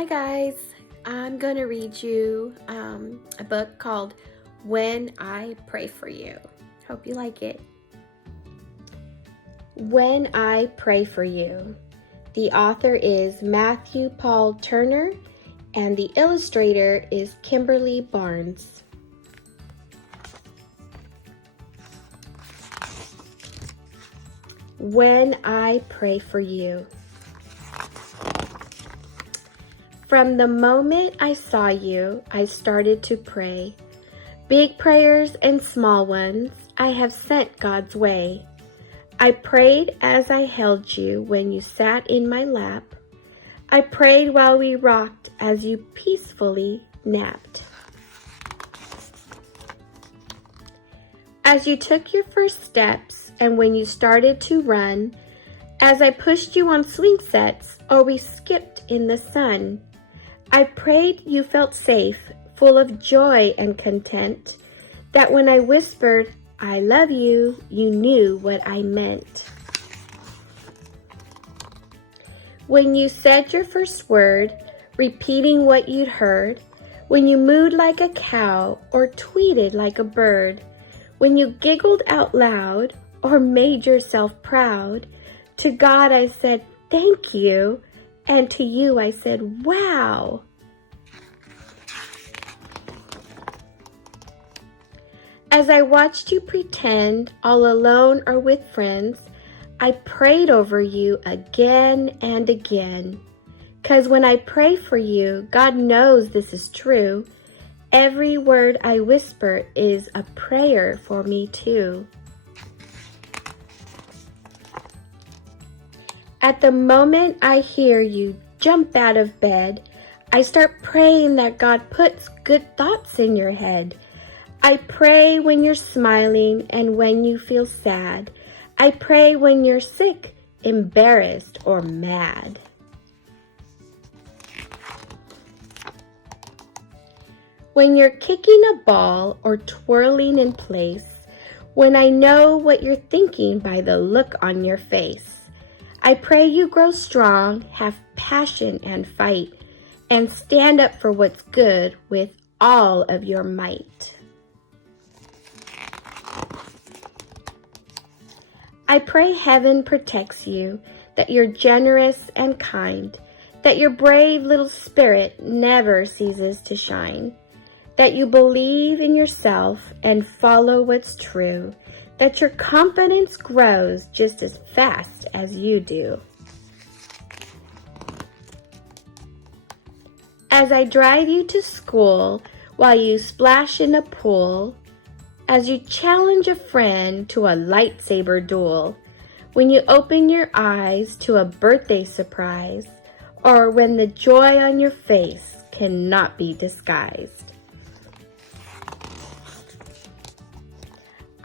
Hi guys, I'm going to read you a book called When I Pray for You. Hope you like it. When I Pray for You. The author is Matthew Paul Turner and the illustrator is Kimberly Barnes. When I Pray for You. From the moment I saw you, I started to pray. Big prayers and small ones, I have sent God's way. I prayed as I held you when you sat in my lap. I prayed while we rocked as you peacefully napped. As you took your first steps and when you started to run, as I pushed you on swing sets or we skipped in the sun, I prayed you felt safe, full of joy and content, that when I whispered, I love you, you knew what I meant. When you said your first word, repeating what you'd heard, when you mooed like a cow or tweeted like a bird, when you giggled out loud or made yourself proud, to God I said, thank you. And to you I said, wow. As I watched you pretend, all alone or with friends, I prayed over you again and again. 'Cause when I pray for you, God knows this is true. Every word I whisper is a prayer for me too. At the moment I hear you jump out of bed, I start praying that God puts good thoughts in your head. I pray when you're smiling and when you feel sad. I pray when you're sick, embarrassed, or mad. When you're kicking a ball or twirling in place, when I know what you're thinking by the look on your face. I pray you grow strong, have passion and fight, and stand up for what's good with all of your might. I pray heaven protects you, that you're generous and kind, that your brave little spirit never ceases to shine, that you believe in yourself and follow what's true, that your confidence grows just as fast as you do. As I drive you to school while you splash in a pool, as you challenge a friend to a lightsaber duel, when you open your eyes to a birthday surprise, or when the joy on your face cannot be disguised.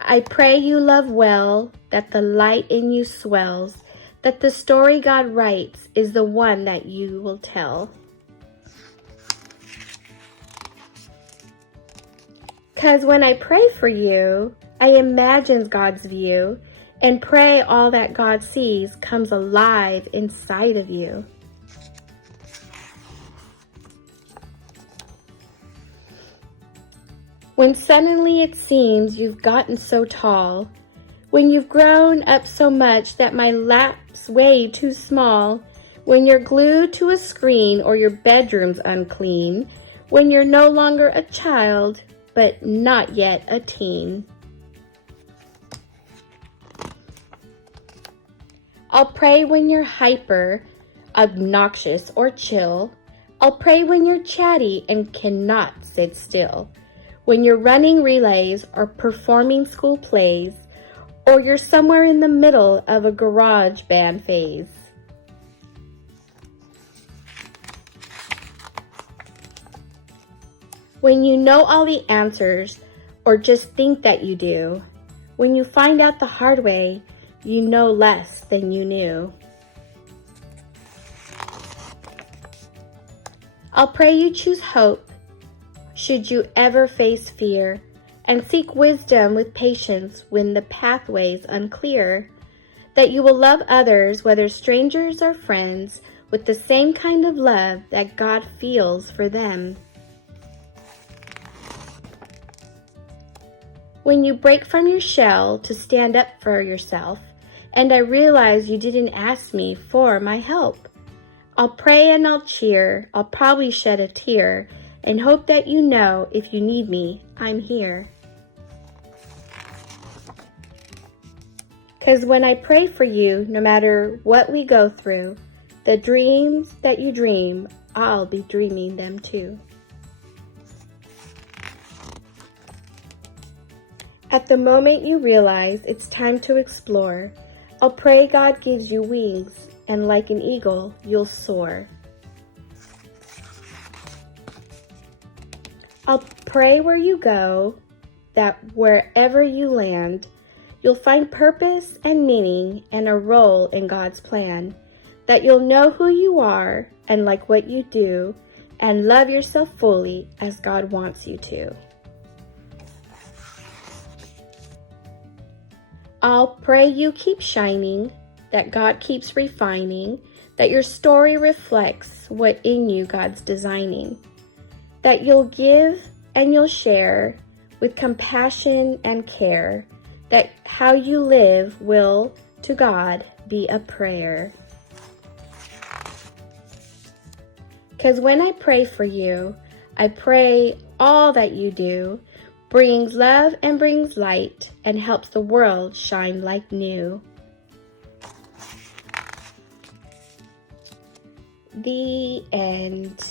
I pray you love well, that the light in you swells, that the story God writes is the one that you will tell. 'Cause when I pray for you, I imagine God's view and pray all that God sees comes alive inside of you. When suddenly it seems you've gotten so tall, when you've grown up so much that my lap's way too small, when you're glued to a screen or your bedroom's unclean, when you're no longer a child, but not yet a teen. I'll pray when you're hyper, obnoxious, or chill. I'll pray when you're chatty and cannot sit still. When you're running relays or performing school plays, or you're somewhere in the middle of a garage band phase. When you know all the answers, or just think that you do. When you find out the hard way, you know less than you knew. I'll pray you choose hope, should you ever face fear, and seek wisdom with patience when the pathway's unclear, that you will love others, whether strangers or friends, with the same kind of love that God feels for them. When you break from your shell to stand up for yourself, and I realize you didn't ask me for my help, I'll pray and I'll cheer, I'll probably shed a tear, and hope that you know if you need me, I'm here. 'Cause when I pray for you, no matter what we go through, the dreams that you dream, I'll be dreaming them too. At the moment you realize it's time to explore, I'll pray God gives you wings, and like an eagle, you'll soar. I'll pray where you go, that wherever you land, you'll find purpose and meaning and a role in God's plan, that you'll know who you are and like what you do, and love yourself fully as God wants you to. I'll pray you keep shining, that God keeps refining, that your story reflects what in you God's designing, that you'll give and you'll share with compassion and care, that how you live will, to God, be a prayer. 'Cause when I pray for you, I pray all that you do brings love and brings light and helps the world shine like new. The end.